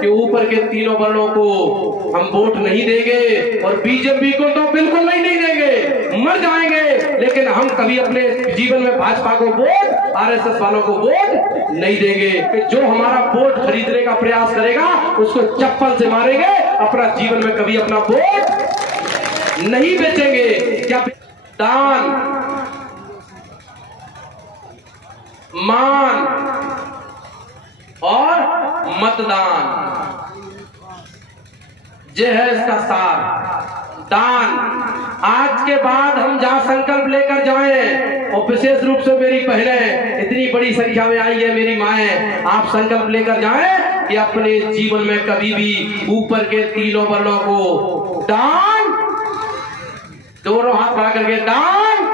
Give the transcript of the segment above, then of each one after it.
कि ऊपर के तीनों वर्णों को हम वोट नहीं देंगे और बीजेपी को तो बिल्कुल नहीं देंगे, मर जाएंगे, लेकिन हम कभी अपने जीवन में भाजपा को वोट, आरएसएस वालों को वोट नहीं देंगे। कि जो हमारा वोट खरीदने का प्रयास करेगा उसको चप्पल से मारेंगे, अपना जीवन में कभी अपना वोट नहीं बेचेंगे। क्या दान, मान और मतदान, ये है इसका सार। दान, आज के बाद हम जहां संकल्प लेकर जाएं, और विशेष रूप से मेरी बहनें इतनी बड़ी संख्या में आई है, मेरी माएं, आप संकल्प लेकर जाएं कि अपने जीवन में कभी भी ऊपर के तीनों वर्णों को दान, दोनों हाथ बढ़ा करके दान,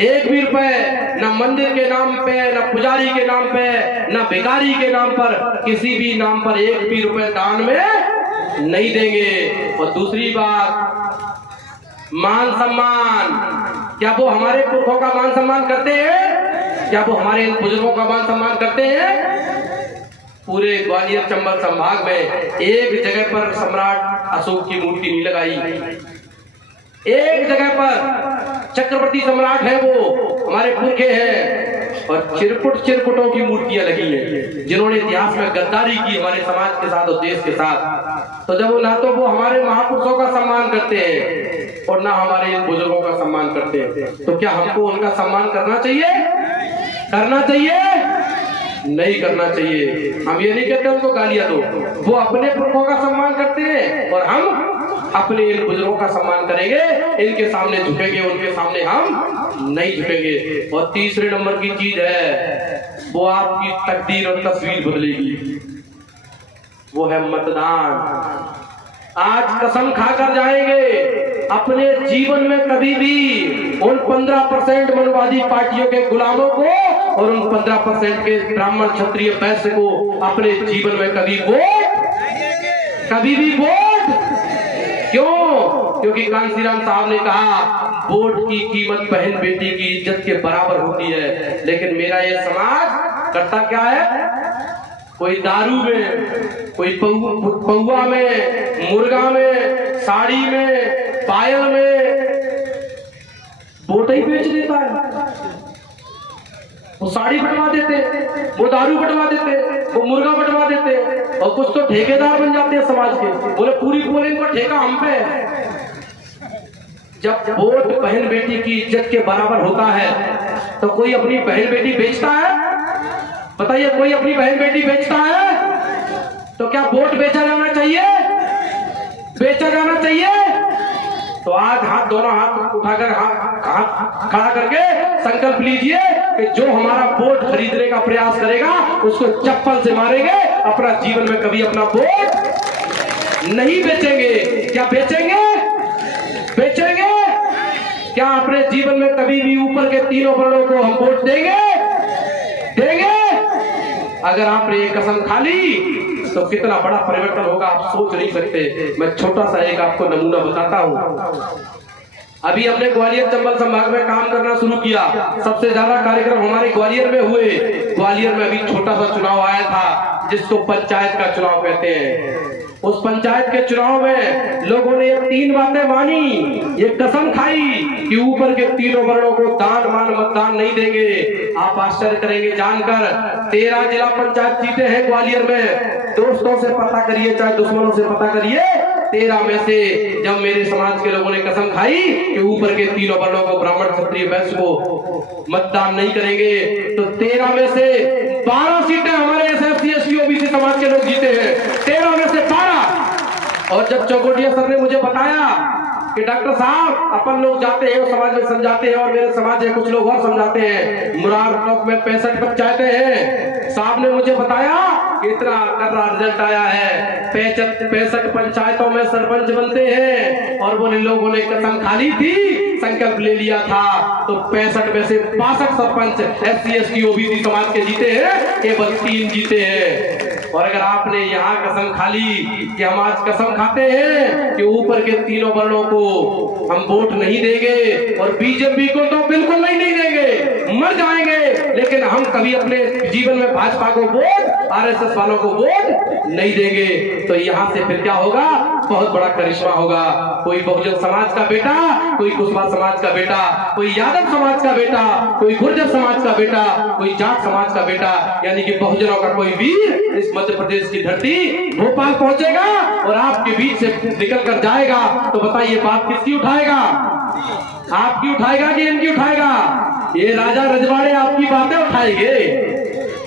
एक भी रुपए न मंदिर के नाम पे, न पुजारी के नाम पे, न भिखारी के नाम पर, किसी भी नाम पर एक भी रुपए दान में नहीं देंगे। और दूसरी बात, मान सम्मान, क्या वो हमारे पुरखों का मान सम्मान करते हैं? क्या वो हमारे इन बुजुर्गों का मान सम्मान करते हैं? पूरे ग्वालियर चंबल संभाग में एक जगह पर सम्राट अशोक की मूर्ति नहीं लगाई, एक जगह पर चक्रवर्ती सम्राट है वो हमारे पुरखे हैं, और चिरकुटों की मूर्तियां लगी हैं जिन्होंने इतिहास में गद्दारी की हमारे समाज के साथ और देश के साथ। तो जब ना तो वो हमारे महापुरुषों का सम्मान करते हैं और ना हमारे इन बुजुर्गों का सम्मान करते हैं, तो क्या हमको उनका सम्मान करना चाहिए? करना चाहिए? नहीं करना चाहिए। हम ये नहीं कहते उनको गालियां दो, वो अपने पुरखों का सम्मान करते हैं और हम अपने इन बुजुर्गों का सम्मान करेंगे, इनके सामने झुकेंगे, उनके सामने हम नहीं झुकेंगे। और तीसरे नंबर की चीज है, वो आपकी तकदीर और तस्वीर बदलेगी, वो है मतदान। आज कसम खाकर जाएंगे अपने जीवन में कभी भी उन 15% मनवादी पार्टियों के गुलामों को और उन 15% के ब्राह्मण क्षत्रिय वैश्य को अपने जीवन में कभी भी वोट। क्यों? क्योंकि कांसीराम साहब ने कहा वोट की कीमत बहन बेटी की इज्जत के बराबर होती है, लेकिन मेरा ये समाज करता क्या है? कोई दारू में, कोई पौवा में, मुर्गा में, साड़ी में, पायल में वोट ही बेच देता है। वो साड़ी बंटवा देते, वो दारू बंटवा देते, वो मुर्गा बंटवा देते, और कुछ तो ठेकेदार बन जाते हैं समाज के, बोले पूरी इनका ठेका हम पे। जब वोट बहन बेटी की इज्जत के बराबर होता है तो कोई अपनी बहन बेटी बेचता है? बताइए, कोई अपनी बहन बेटी बेचता है? तो क्या वोट बेचा जाना चाहिए? बेचा जाना चाहिए? तो आज हाथ, दोनों हाथ उठाकर हाथ खड़ा करके संकल्प लीजिए कि जो हमारा वोट खरीदने का प्रयास करेगा उसको चप्पल से मारेंगे, अपना जीवन में कभी अपना वोट नहीं बेचेंगे। क्या बेचेंगे? बेचेंगे? क्या अपने जीवन में कभी भी ऊपर के तीनों वर्णों को हम वोट देंगे? देंगे? अगर आपने ये कसम खा ली तो कितना बड़ा परिवर्तन होगा आप सोच नहीं सकते। मैं छोटा सा एक आपको नमूना बताता हूँ। अभी हमने ग्वालियर चंबल संभाग में काम करना शुरू किया, सबसे ज्यादा कार्यक्रम हमारे ग्वालियर में हुए। ग्वालियर में अभी छोटा सा चुनाव आया था जिसको पंचायत का चुनाव कहते हैं। उस पंचायत के चुनाव में लोगों ने 3 बातें मानी, ये कसम खाई कि ऊपर के तीनों वर्णों को दान, मान, मतदान नहीं देंगे। आप आश्चर्य करेंगे जानकर 13 जिला पंचायत जीते हैं ग्वालियर में। दोस्तों से पता करिए चाहे दुश्मनों से पता करिए, 13 में से जब मेरे समाज के लोगों ने कसम खाई कि ऊपर के तीनों वर्णों को, ब्राह्मण क्षत्रिय वैश्य को मतदान नहीं करेंगे, तो 13 में से 12 सीटें हमारे SC ST OBC समाज के लोग जीते हैं। 13 में से 12। और जब चौकोटिया सर ने मुझे बताया कि डॉक्टर साहब अपन लोग जाते हैं समाज में समझाते हैं, और मेरे समाज में कुछ लोग और समझाते हैं, मुरार ब्लॉक में 65 पंचायतें हैं, साहब ने मुझे बताया इतना कर्रा रिजल्ट आया है, 65 पंचायतों में सरपंच बनते हैं, और वो लोगों ने कसम खा ली थी, संकल्प ले लिया था, तो 65 में से 62 सरपंच SC ST OBC समाज के जीते हैं, केवल 3 जीते हैं। और अगर आपने यहाँ कसम खा ली कि हम आज कसम खाते हैं कि ऊपर के तीनों वर्णों को हम वोट नहीं देंगे और बीजेपी को तो बिल्कुल नहीं देंगे, मर जाएंगे, लेकिन हम कभी अपने जीवन में भाजपा को वोट, आरएसएस वालों को वोट नहीं देंगे। तो यहाँ से फिर क्या होगा, बहुत बड़ा करिश्मा होगा। कोई बहुजन समाज का बेटा, कोई कुशवाहा समाज का बेटा, कोई यादव समाज का बेटा, कोई गुर्जर समाज का बेटा, कोई जाट समाज का बेटा, यानी कि बहुजनों का कोई वीर इस मध्य प्रदेश की धरती भोपाल पहुंचेगा और आपके बीच से निकल कर जाएगा। तो बताइए बात किसकी उठाएगा, आपकी उठाएगा कि इनकी उठाएगा? ये राजा रजवाड़े आपकी बातें उठाएंगे।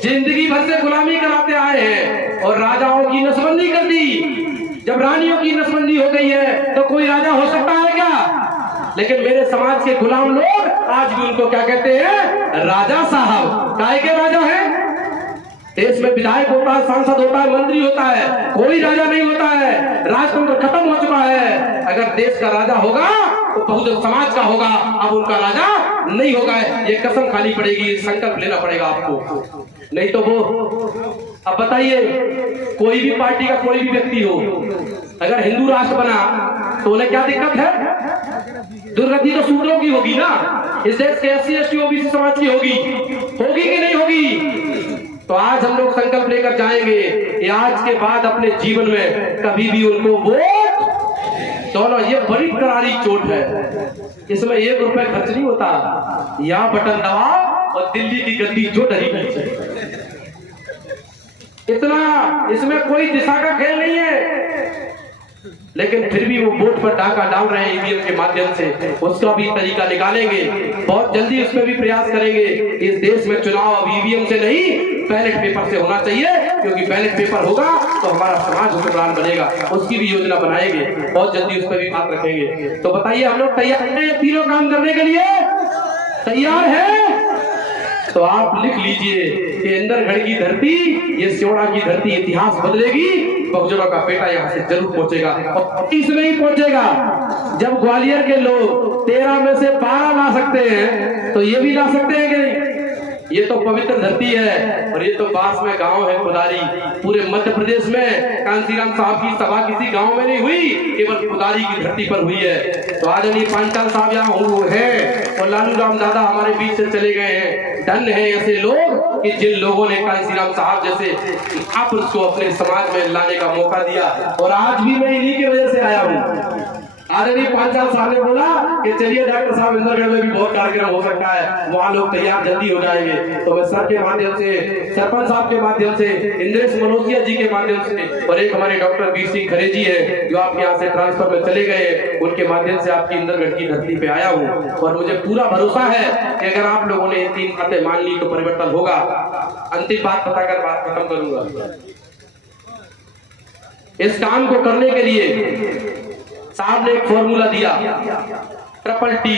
जिंदगी भर से गुलामी कराते आए हैं और राजाओं की नसबंदी कर दी। जब रानियों की नसबंदी हो गई है तो कोई राजा हो सकता है क्या? लेकिन मेरे समाज के गुलाम लोग आज भी उनको क्या कहते हैं, राजा साहब। काहे के राजा हैं? देश में विधायक होता है, सांसद होता है, मंत्री होता है, कोई राजा नहीं होता है। राजतंत्र खत्म हो चुका है। अगर देश का राजा होगा तो बहुजन समाज का होगा, अब उनका राजा नहीं होगा। ये कसम खानी पड़ेगी, संकल्प लेना पड़ेगा आपको, नहीं तो वो। अब बताइए, कोई भी पार्टी का कोई भी व्यक्ति हो, अगर हिंदू राष्ट्र बना तो उन्हें क्या दिक्कत है? दुर्गति तो शूद्रों की होगी ना, इस देश के SC ST OBC समाज की होगी कि नहीं होगी? तो आज हम लोग संकल्प लेकर जाएंगे कि आज के बाद अपने जीवन में कभी भी उनको वोट दोनों, ये बड़ी करारी चोट है, इसमें 1 रुपए खर्च नहीं होता। यहाँ बटन दबाओ और दिल्ली की गद्दी जो डरी पीछे, इतना इसमें कोई दिशा का खेल नहीं है। लेकिन फिर भी वो वोट पर डाका डाल रहे हैं ईवीएम के माध्यम से, उसका भी तरीका निकालेंगे। बहुत जल्दी उसमें भी प्रयास करेंगे। इस देश में चुनाव अब ईवीएम से नहीं, बैलेट पेपर से होना चाहिए, क्योंकि बैलेट पेपर होगा तो हमारा समाज हुक्मरान बनेगा। उसकी भी योजना बनाएंगे, बहुत जल्दी उस पर भी बात रखेंगे। तो बताइए, हम लोग तैयार हैं तीनों काम करने के लिए? तैयार है? तो आप लिख लीजिए कि इंदरगढ़ की धरती, ये सियोड़ा की धरती इतिहास बदलेगी। बहुजनों का बेटा यहाँ से जरूर पहुंचेगा और 30 में ही पहुंचेगा। जब ग्वालियर के लोग 13 में से 12 ला सकते हैं तो ये भी ला सकते हैं कि नहीं? ये तो पवित्र धरती है और ये तो पास में गांव है खुदारी। पूरे मध्य प्रदेश में कांसीराम साहब की सभा किसी गांव में नहीं हुई, केवल खुदारी की धरती पर हुई है। तो आदरणीय पांचाल साहब यहाँ हैं और लालू राम दादा हमारे बीच से चले गए हैं। धन्य है ऐसे लोग कि जिन लोगों ने कांसीराम साहब जैसे महापुरुष को अपने समाज में लाने का मौका दिया, और आज भी मैं इन्हीं की वजह से आया हूँ। आदरणीय पांचाल साहब ने बोला कि चलिए डॉक्टर साहब, इंदरगढ़ में भी बहुत कार्यक्रम हो सकता है, वहाँ लोग तैयार जल्दी हो जाएंगे। तो मैं सर के माध्यम से, सरपंच साहब के माध्यम से, इंद्रेश मनोजिया जी के माध्यम से, और एक हमारे डॉक्टर वीर सिंह खरे जी है जो आपके यहाँ से ट्रांसफर में चले गए, उनके माध्यम से आपकी इंदरगढ़ की धरती पे आया हूँ। और मुझे पूरा भरोसा है कि अगर आप लोगों ने 3 बातें मान ली तो परिवर्तन होगा। अंतिम बात बताकर बात खत्म करूंगा। इस काम को करने के लिए साहब ने एक फॉर्मूला दिया, ट्रिपल T।